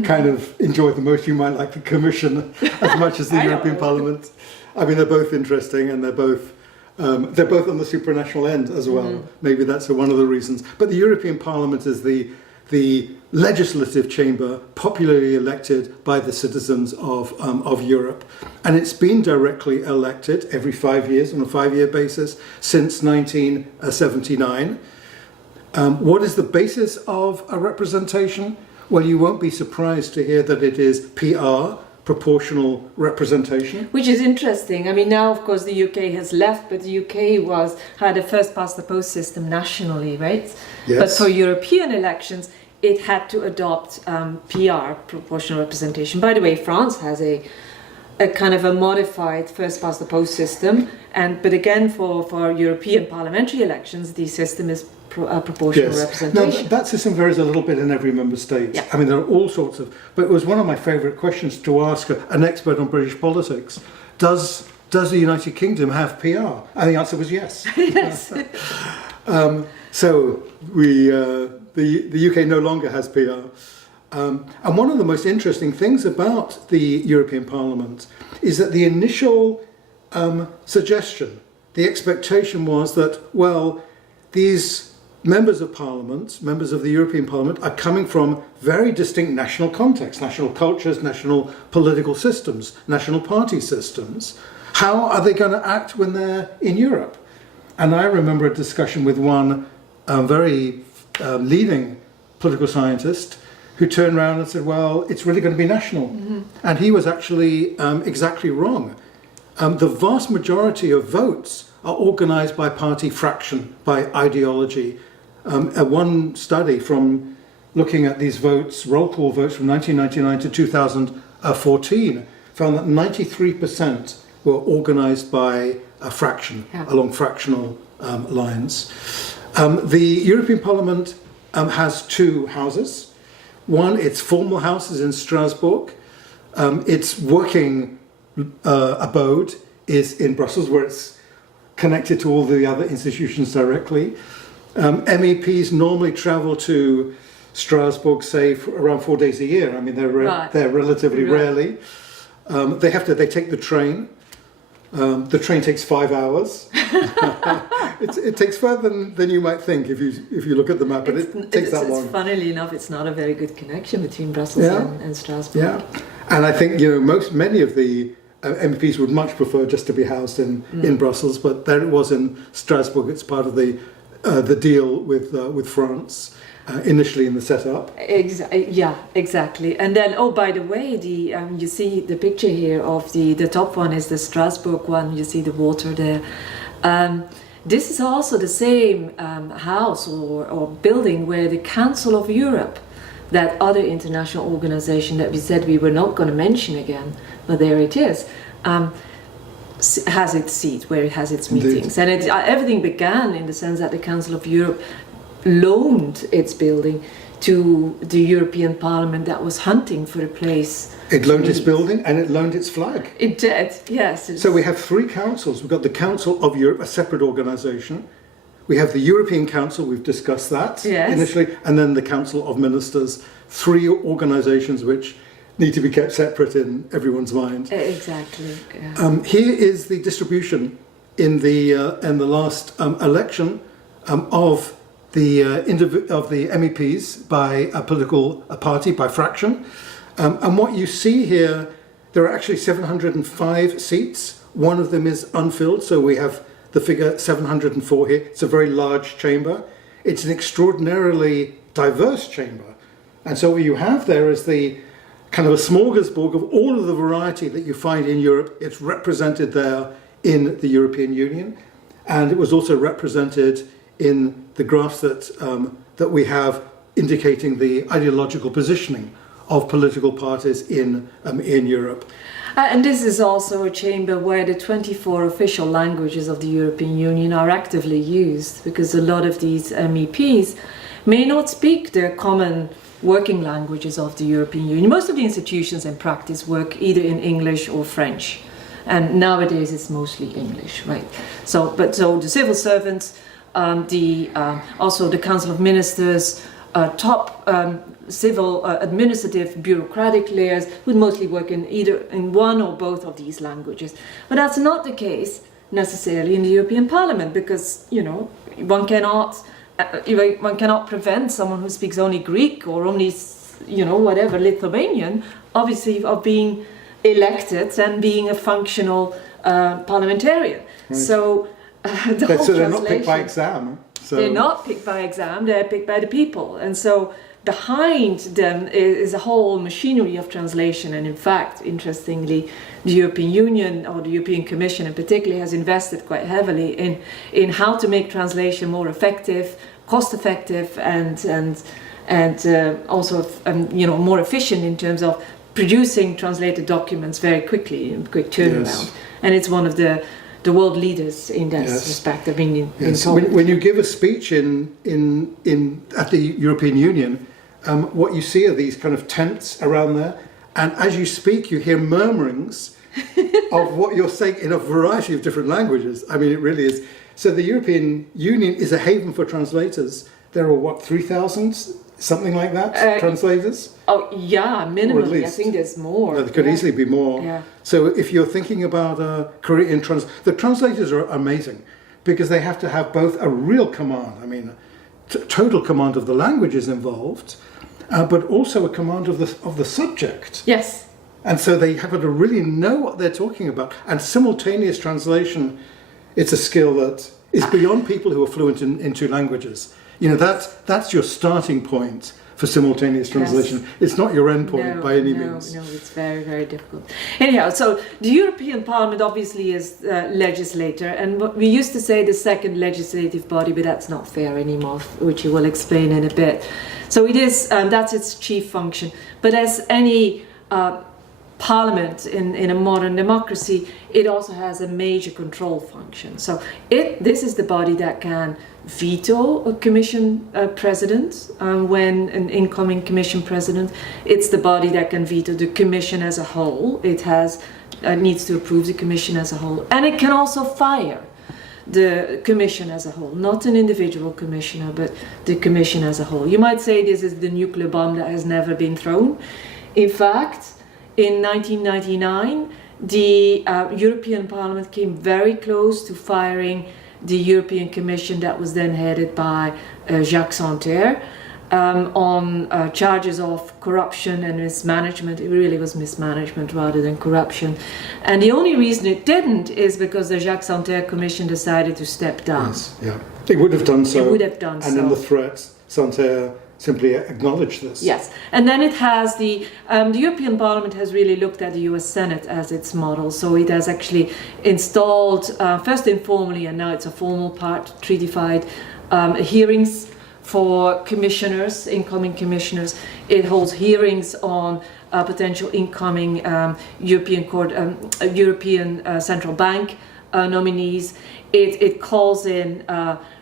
kind of enjoy the most. You might like the Commission as much as the European Parliament. I mean, they're both interesting, and they're both on the supranational end as well. Maybe that's one of the reasons. But the European Parliament is the legislative chamber, popularly elected by the citizens of Europe. And it's been directly elected every 5 years on a 5-year basis since 1979. What is the basis of a representation? Well, you won't be surprised to hear that it is PR, proportional representation. Which is interesting. I mean, now, of course, the UK has left, but the UK had a first past the post system nationally, right? Yes. But for European elections, it had to adopt PR, proportional representation. By the way, France has a kind of a modified first past the post system, but again, for European parliamentary elections, the system is proportional representation. Now, that system varies a little bit in every member state. Yeah. I mean, there are all sorts of, but it was one of my favourite questions to ask an expert on British politics. Does the United Kingdom have PR? And the answer was yes. Yes. So the UK no longer has PR. And one of the most interesting things about the European Parliament is that the initial suggestion, the expectation was that, well, these members of Parliament, members of the European Parliament, are coming from very distinct national contexts, national cultures, national political systems, national party systems. How are they going to act when they're in Europe? And I remember a discussion with one very leading political scientist who turned around and said, well, it's really going to be national. And he was actually exactly wrong. The vast majority of votes are organised by party fraction, by ideology. One study from looking at these votes, roll call votes from 1999 to 2014, found that 93% were organised by a fraction, along fractional lines. The European Parliament has two houses. One, its formal house is in Strasbourg. Its working abode is in Brussels, where it's connected to all the other institutions directly. MEPs normally travel to Strasbourg, say, for around 4 days a year. I mean, they're relatively rarely. They take the train. The train takes 5 hours. It takes further than you might think if you look at the map, but it takes that long. Funnily enough, it's not a very good connection between Brussels and Strasbourg. Yeah, and I think many of the MPs would much prefer just to be housed in Brussels, but there it was in Strasbourg. It's part of the deal with France initially in the setup. Yeah, exactly. And then, oh, by the way, you see the picture here of the top one is the Strasbourg one. You see the water there. This is also the same house or building where the Council of Europe, that other international organization that we said we were not going to mention again, but there it is, has its seat, where it has its meetings. Indeed. And everything began in the sense that the Council of Europe loaned its building to the European Parliament that was hunting for a place. It loaned its building and it loaned its flag. It did, yes. So we have three councils. We've got the Council of Europe, a separate organisation. We have the European Council, we've discussed that initially, and then the Council of Ministers, three organisations which need to be kept separate in everyone's mind. Exactly. Yeah. Here is the distribution in the last election of the MEPs by a political party, by fraction. And what you see here, there are actually 705 seats. One of them is unfilled, so we have the figure 704 here. It's a very large chamber. It's an extraordinarily diverse chamber. And so what you have there is the kind of a smorgasbord of all of the variety that you find in Europe. It's represented there in the European Union, and it was also represented in the graphs that we have indicating the ideological positioning of political parties in Europe. And this is also a chamber where the 24 official languages of the European Union are actively used, because a lot of these MEPs may not speak the common working languages of the European Union. Most of the institutions in practice work either in English or French, and nowadays it's mostly English, right? So the civil servants, also the Council of Ministers, top civil administrative bureaucratic layers would mostly work in either in one or both of these languages. But that's not the case necessarily in the European Parliament, because one cannot prevent someone who speaks only Greek or only whatever Lithuanian, obviously, of being elected and being a functional parliamentarian. Right. So they're not picked by exam. So. They're not picked by exam, they're picked by the people. And so behind them is a whole machinery of translation. And in fact, interestingly, the European Union, or the European Commission in particular, has invested quite heavily in how to make translation more effective, cost effective, and also more efficient in terms of producing translated documents very quickly, in quick turnaround. Yes. And it's one of the world leaders in that respect. I mean, when you give a speech at the European Union, what you see are these kind of tents around there, and as you speak, you hear murmurings of what you're saying in a variety of different languages. I mean, it really is. So the European Union is a haven for translators. There are 3,000, something like that, translators? Oh, yeah, minimally. I think there's more. There could easily be more. Yeah. So if you're thinking about a career in the translators are amazing, because they have to have both a real command, I mean, total command of the languages involved, but also a command of the subject. Yes. And so they have to really know what they're talking about. And simultaneous translation, it's a skill that is beyond people who are fluent in two languages. That's your starting point for simultaneous translation. Yes. It's not your end point by any means. No, it's very, very difficult. Anyhow, so the European Parliament obviously is legislator, and what we used to say the second legislative body, but that's not fair anymore, which you will explain in a bit. So it is, that's its chief function. But as any parliament in a modern democracy, it also has a major control function. So this is the body that can veto a commission president when an incoming commission president. It's the body that can veto the commission as a whole. It needs to approve the commission as a whole, and it can also fire the commission as a whole, not an individual commissioner, but the commission as a whole. You might say this is the nuclear bomb that has never been thrown. In fact, in 1999, the European Parliament came very close to firing the European Commission that was then headed by Jacques Santer on charges of corruption and mismanagement. It really was mismanagement rather than corruption. And the only reason it didn't is because the Jacques Santer Commission decided to step down. Yes, yeah. It would have done so. It would have done so. And then the threat, Santer simply acknowledged this. Yes, and then it has the European Parliament has really looked at the US Senate as its model. So it has actually installed, first informally and now it's a formal part, treatified, hearings for commissioners, incoming commissioners. It holds hearings on potential incoming European Central Bank nominees. It calls in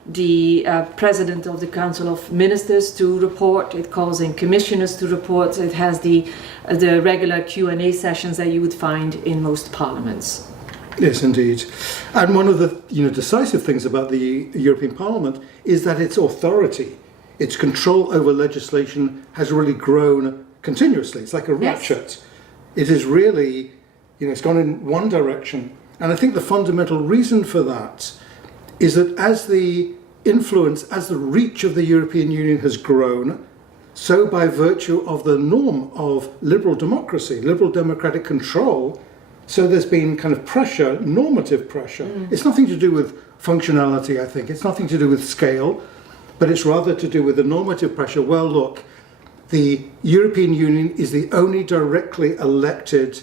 the President of the Council of Ministers to report. It calls in commissioners to report. It has the regular Q&A sessions that you would find in most parliaments. Yes, indeed. And one of the decisive things about the European Parliament is that its authority, its control over legislation has really grown continuously. It's like a ratchet. Yes. It is really, it's gone in one direction. And I think the fundamental reason for that is that as the influence, as the reach of the European Union has grown, so by virtue of the norm of liberal democracy, liberal democratic control, so there's been kind of pressure, normative pressure. It's nothing to do with functionality, I think. It's nothing to do with scale, but it's rather to do with the normative pressure. Well, look, the European Union is the only directly elected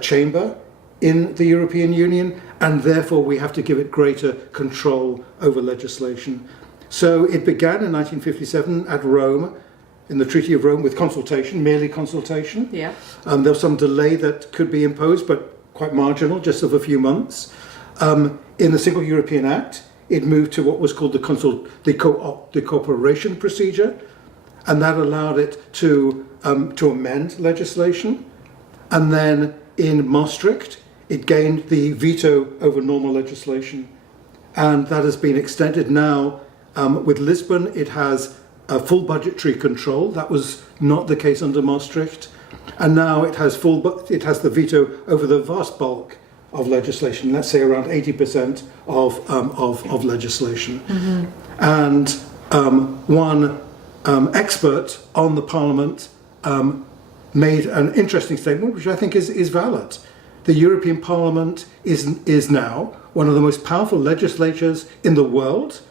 chamber in the European Union, and therefore we have to give it greater control over legislation. So it began in 1957 at Rome, in the Treaty of Rome, with consultation, merely consultation. Yeah. There was some delay that could be imposed, but quite marginal, just of a few months. In the Single European Act, it moved to what was called the cooperation procedure, and that allowed it to amend legislation. And then in Maastricht, it gained the veto over normal legislation, and that has been extended now. With Lisbon, it has a full budgetary control. That was not the case under Maastricht, and now it has the veto over the vast bulk of legislation. Let's say around 80% of legislation. Mm-hmm. And one expert on the Parliament made an interesting statement, which I think is valid. The European Parliament is now one of the most powerful legislatures in the world,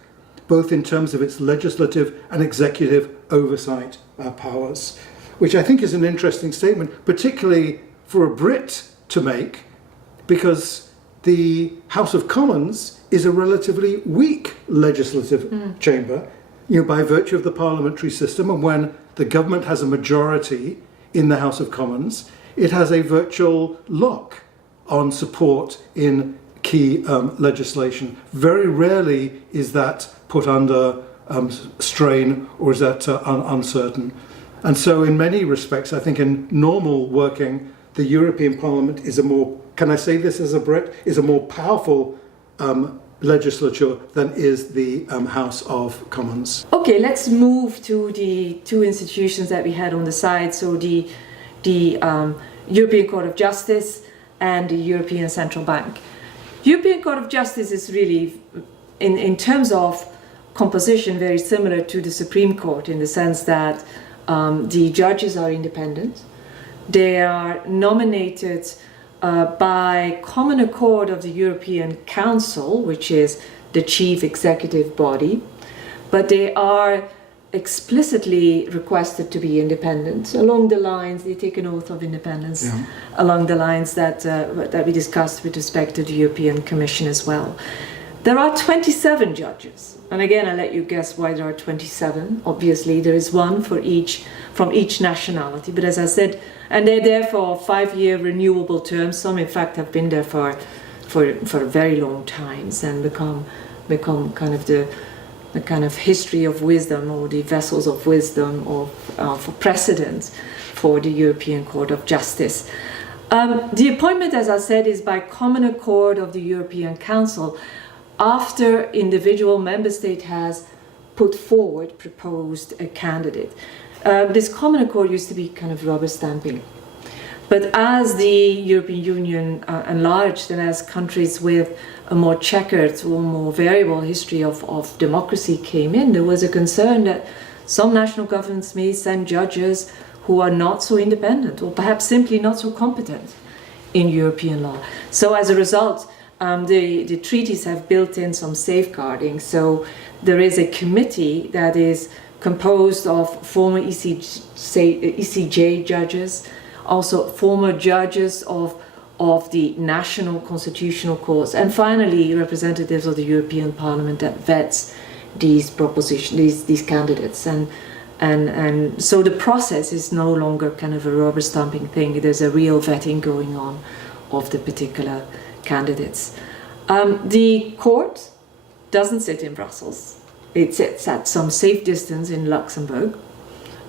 both in terms of its legislative and executive oversight powers, which I think is an interesting statement, particularly for a Brit to make, because the House of Commons is a relatively weak legislative chamber, by virtue of the parliamentary system, and when the government has a majority in the House of Commons, it has a virtual lock on support in key legislation. Very rarely is that put under strain or is that uncertain. And so in many respects, I think in normal working, the European Parliament is a more, can I say this as a Brit, is a more powerful legislature than is the House of Commons. Okay, let's move to the two institutions that we had on the side. So the European Court of Justice and the European Central Bank. European Court of Justice is really, in terms of composition, very similar to the Supreme Court in the sense that the judges are independent. They are nominated by common accord of the European Council, which is the chief executive body, but they are explicitly requested to be independent along the lines, they take an oath of independence, along the lines that we discussed with respect to the European Commission as well. There are 27 judges, and again I'll let you guess why there are 27. Obviously there is one from each nationality, but as I said, and they're there for 5-year renewable terms. Some in fact have been there for very long times and become kind of the kind of history of wisdom, or the vessels of wisdom, or for precedent for the European Court of Justice. The appointment, as I said, is by common accord of the European Council after individual member state has proposed a candidate. This common accord used to be kind of rubber stamping. But as the European Union enlarged, and as countries with a more checkered or more variable history of democracy came in, there was a concern that some national governments may send judges who are not so independent, or perhaps simply not so competent in European law. So as a result, the treaties have built in some safeguarding. So there is a committee that is composed of former ECJ judges, also former judges of the national constitutional courts, and finally representatives of the European Parliament that vets these propositions, these candidates, and so the process is no longer kind of a rubber stamping thing. There's a real vetting going on of the particular candidates. The court doesn't sit in Brussels. It sits at some safe distance in Luxembourg.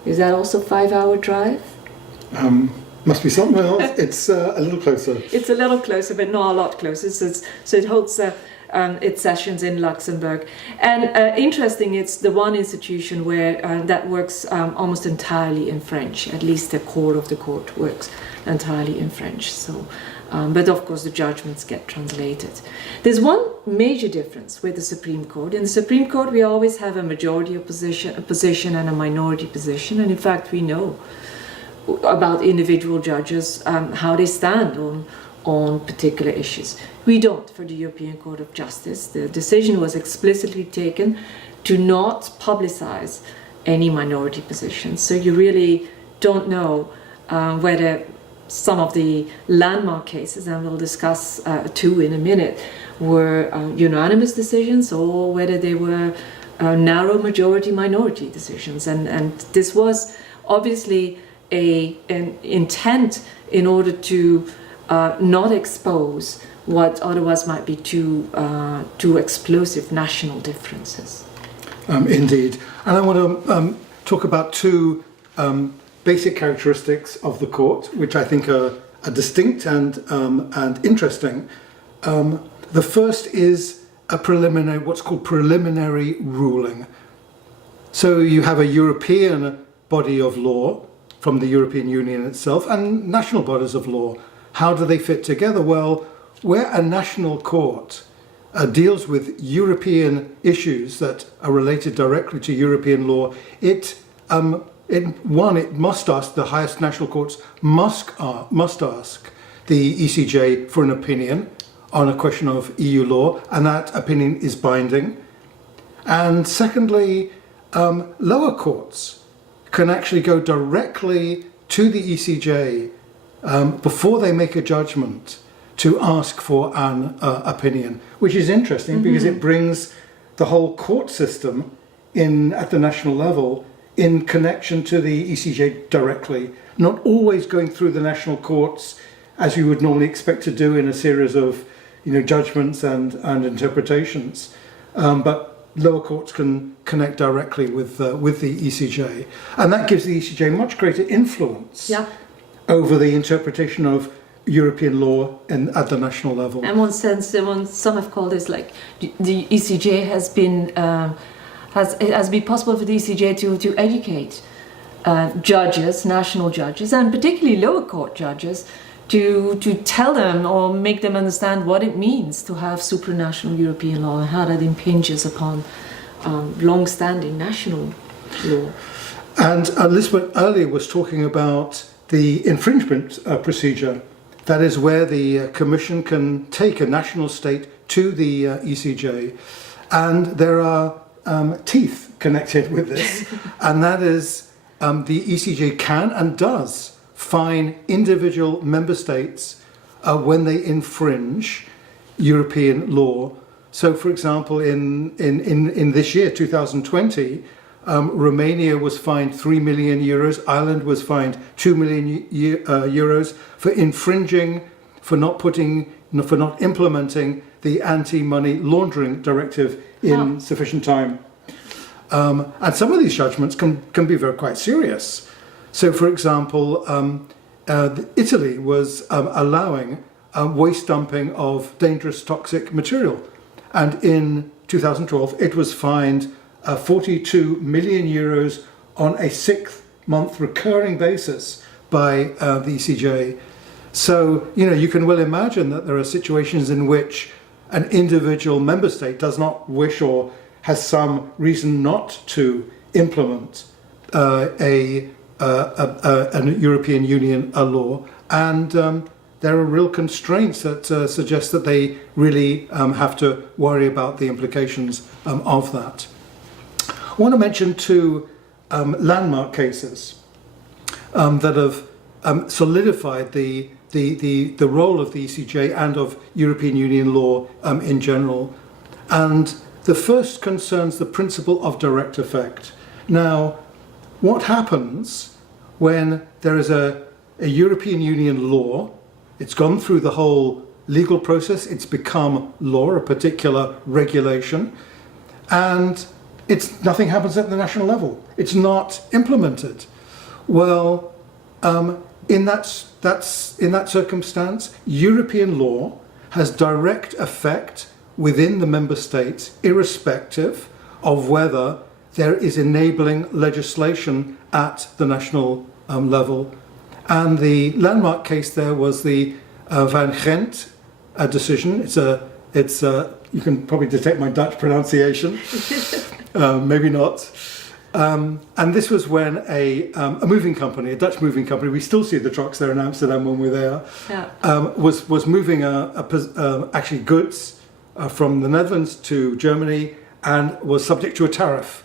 Is that also a 5-hour drive? Must be somewhere else. It's a little closer. It's a little closer, but not a lot closer. So it holds its sessions in Luxembourg. And interesting, it's the one institution where that works almost entirely in French. At least the core of the court works entirely in French. So, but of course the judgments get translated. There's one major difference with the Supreme Court. In the Supreme Court we always have a majority position and a minority position, and in fact we know about individual judges, how they stand on particular issues. We don't for the European Court of Justice. The decision was explicitly taken to not publicize any minority positions. So you really don't know whether some of the landmark cases, and we'll discuss two in a minute, were unanimous decisions or whether they were narrow majority minority decisions. And this was obviously an intent in order to not expose what otherwise might be two explosive national differences. Indeed. And I want to talk about two basic characteristics of the court, which I think are distinct and interesting. The first is what's called preliminary ruling. So you have a European body of law from the European Union itself and national bodies of law. How do they fit together? Well, where a national court deals with European issues that are related directly to European law, it must ask, the highest national courts must ask the ECJ for an opinion on a question of EU law, and that opinion is binding. And secondly, lower courts can actually go directly to the ECJ before they make a judgment to ask for an opinion, which is interesting because it brings the whole court system in at the national level in connection to the ECJ directly, not always going through the national courts as you would normally expect to do in a series of judgments and interpretations, but lower courts can connect directly with the ECJ, and that gives the ECJ much greater influence over the interpretation of European law at the national level. And one sense, some have called this like the ECJ has been it has been possible for the ECJ to educate judges, national judges, and particularly lower court judges, to tell them or make them understand what it means to have supranational European law and how that impinges upon long-standing national law. And Liesbet earlier was talking about the infringement procedure. That is where the Commission can take a national state to the ECJ, and there are teeth connected with this, and that is the ECJ can and does fine individual member states when they infringe European law. So, for example, in this year, 2020, Romania was fined €3 million, Ireland was fined €2 million for infringing, for not implementing the anti-money laundering directive in sufficient time. And some of these judgments can be quite serious. So, for example, Italy was allowing waste dumping of dangerous toxic material, and in 2012 it was fined €42 million on a 6-month recurring basis by the ECJ. So, you can well imagine that there are situations in which an individual member state does not wish or has some reason not to implement a European Union law, and there are real constraints that suggest that they really have to worry about the implications of that. I want to mention two landmark cases that have solidified the role of the ECJ and of European Union law in general. And the first concerns the principle of direct effect. Now, what happens when there is a European Union law? It's gone through the whole legal process, it's become law, a particular regulation, and nothing happens at the national level. It's not implemented. Well, in that circumstance, European law has direct effect within the member states, irrespective of whether there is enabling legislation at the national level. And the landmark case there was the Van Gent decision. It's you can probably detect my Dutch pronunciation, maybe not. And this was when a moving company, a Dutch moving company, we still see the trucks there in Amsterdam when we're there, was moving actually goods from the Netherlands to Germany and was subject to a tariff.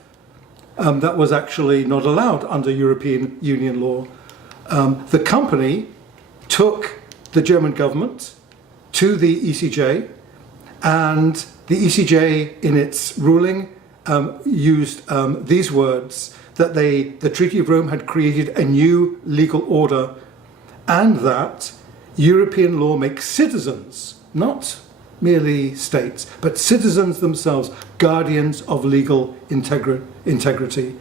that was actually not allowed under European Union law. The company took the German government to the ECJ, and the ECJ, in its ruling, used these words, that the Treaty of Rome had created a new legal order, and that European law makes citizens, not merely states, but citizens themselves, guardians of legal integrity.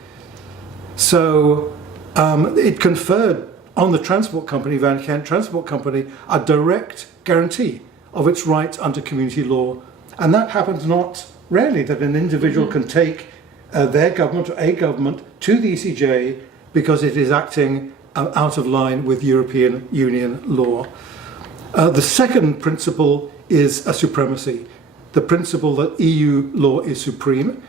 So it conferred on the transport company, Van Kent Transport Company, a direct guarantee of its rights under community law. And that happens not rarely, that an individual can take their government or a government to the ECJ because it is acting out of line with European Union law. The second principle is a supremacy, the principle that EU law is supreme.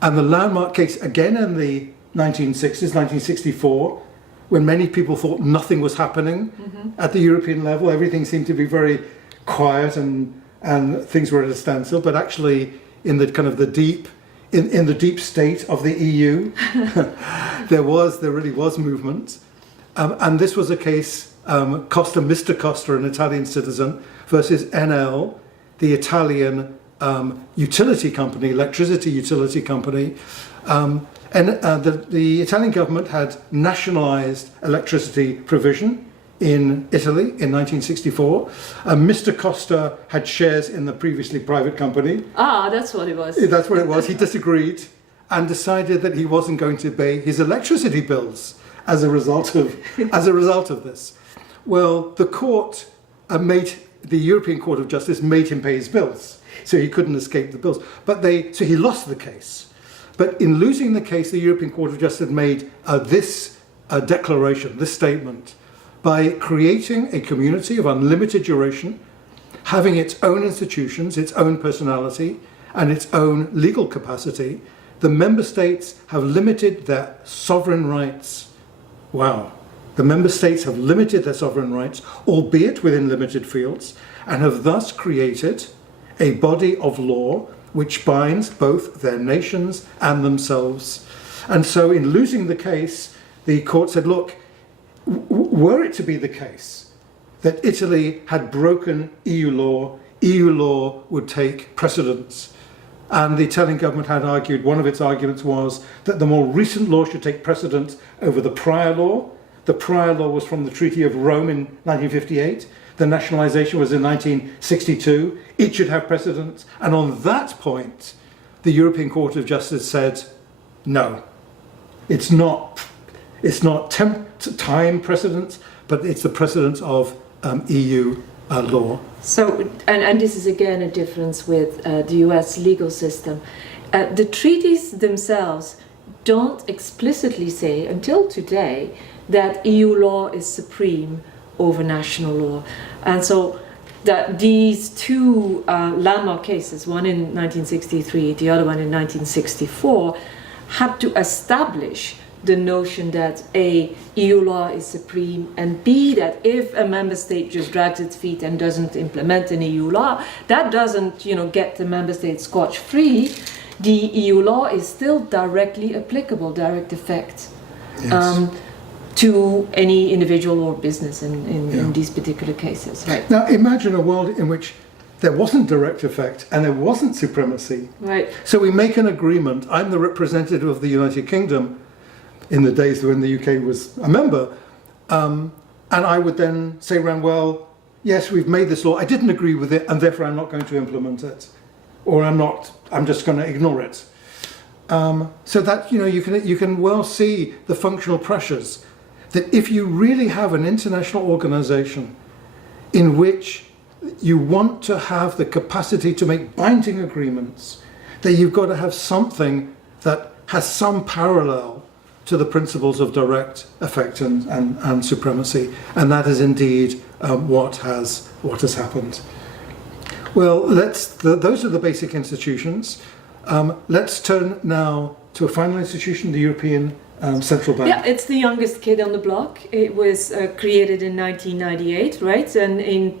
And the landmark case, again in the 1960s, 1964, when many people thought nothing was happening at the European level, everything seemed to be very quiet and things were at a standstill. But actually, in the kind of the deep, in the deep state of the EU, there really was movement. And this was a case, Mr. Costa, an Italian citizen, versus NL, the Italian utility company, electricity utility company. The Italian government had nationalised electricity provision in Italy in 1964. Mr. Costa had shares in the previously private company. Ah, that's what it was. That's what it was. He disagreed and decided that he wasn't going to pay his electricity bills as a result of this. Well, the European Court of Justice made him pay his bills, so he couldn't escape the bills. So he lost the case. But in losing the case, the European Court of Justice made this declaration, this statement, by creating a community of unlimited duration, having its own institutions, its own personality, and its own legal capacity. The member states have limited their sovereign rights. Wow. The member states have limited their sovereign rights, albeit within limited fields, and have thus created a body of law which binds both their nations and themselves. And so in losing the case, the court said, look, were it to be the case that Italy had broken EU law would take precedence. And the Italian government had argued, one of its arguments was that the more recent law should take precedence over the prior law. The prior law was from the Treaty of Rome in 1958. The nationalisation was in 1962. It should have precedence. And on that point, the European Court of Justice said, no, it's not time precedence, but it's the precedence of EU law. So, and this is again a difference with the US legal system. The treaties themselves don't explicitly say, until today, that EU law is supreme over national law. And so that these two landmark cases, one in 1963, the other one in 1964, had to establish the notion that A, EU law is supreme, and B, that if a member state just drags its feet and doesn't implement an EU law, that doesn't, get the member state scotch-free. The EU law is still directly applicable, direct effect, Yes. To any individual or business in these particular cases. Right. Now imagine a world in which there wasn't direct effect and there wasn't supremacy. Right. So we make an agreement. I'm the representative of the United Kingdom in the days when the UK was a member, and I would then say around, well, yes, we've made this law, I didn't agree with it, and therefore I'm not going to implement it, or I'm just going to ignore it. So that, you can well see the functional pressures, that if you really have an international organization in which you want to have the capacity to make binding agreements, that you've got to have something that has some parallel to the principles of direct effect and supremacy, and that is indeed what has happened. Well, those are the basic institutions. Let's turn now to a final institution, the European Central Bank. Yeah, it's the youngest kid on the block. It was created in 1998, right? And in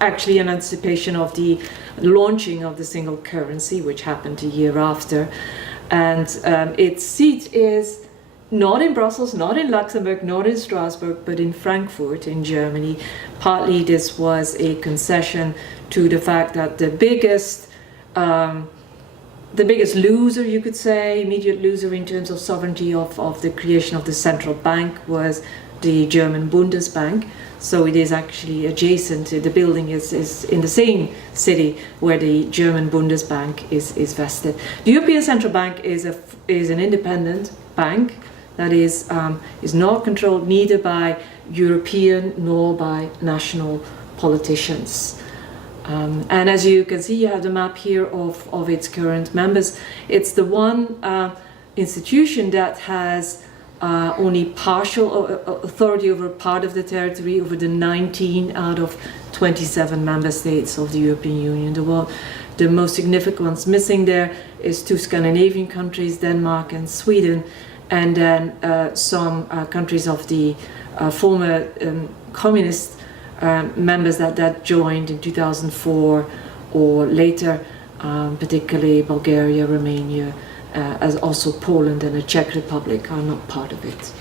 actually in anticipation of the launching of the single currency, which happened a year after. And its seat is not in Brussels, not in Luxembourg, not in Strasbourg, but in Frankfurt in Germany. Partly this was a concession to the fact that the biggest loser, you could say, immediate loser in terms of sovereignty of the creation of the central bank was the German Bundesbank. So it is actually adjacent. The building is in the same city where the German Bundesbank is vested. The European Central Bank is an independent bank that is not controlled neither by European nor by national politicians. And as you can see, you have the map here of its current members. It's the one institution that has only partial authority over part of the territory, over the 19 out of 27 member states of the European Union. The most significant ones missing there is 2 Scandinavian countries, Denmark and Sweden, and then some countries of the former communist members that joined in 2004 or later, particularly Bulgaria, Romania, as also Poland and the Czech Republic are not part of it.